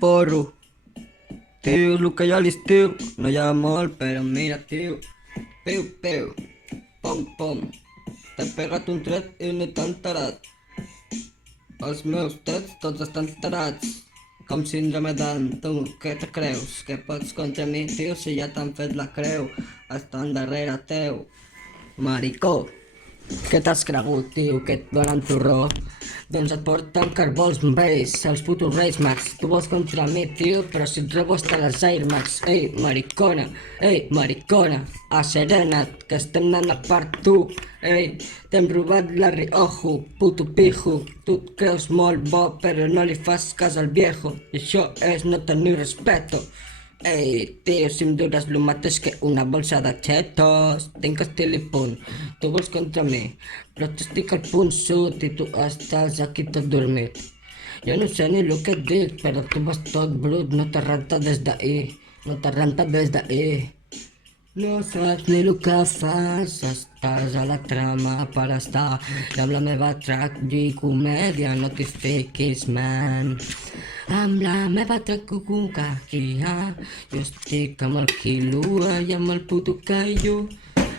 Porro, tio, el que hi ha a l'estiu no hi ha molt, però mira, tio, piu, piu, pom, pom, t'he pegat un tret i ni t'han tarat. Els meus trets tots estan tarats, com síndrome d'Down. Tu, què te creus? Que pots contra mi, tio, si ja t'han fet la creu? Estan darrere teu, maricó. Què t'has cregut, tio, que et donen torró? Doncs et porten cargols reis, els putos reis mags. Tu vols contra mi, tio, però si et robo hasta les Air Max. Ei, maricona, asserena't, que estem anant a part tu. Ei, t'hem robat la Riojo, puto pijo. Tu et creus molt bo, però no li fas cas al viejo. I això és no tenir respeto. Ei, tio, si em dures lo mateix que una bolsa de chetos, tinc estil i punt. Tu vols contra mi, però t'estic al punt sud i tu estàs aquí tot dormit. Jo no sé ni el que et dic, però tu vas tot brut, no t'has rentat des d'ahir, no t'has rentat des d'ahir. No saps ni el que fas, estàs a la trama per estar i amb la meva tragicomèdia no t'hi fiquis, man. Amb la meva tracococaquia, jo estic amb el quilua i amb el puto caillou.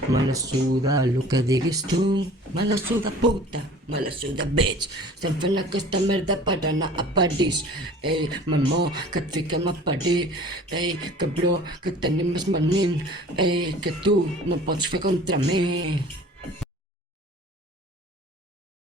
Me la suda el que diguis tu, me la suda puta, me la suda bitch. Estem fent aquesta merda per anar a París. Ei, mamó, que et fiquem a parir. Ei, cabró, que tenim més manint. Ei, que tu no pots fer contra mi.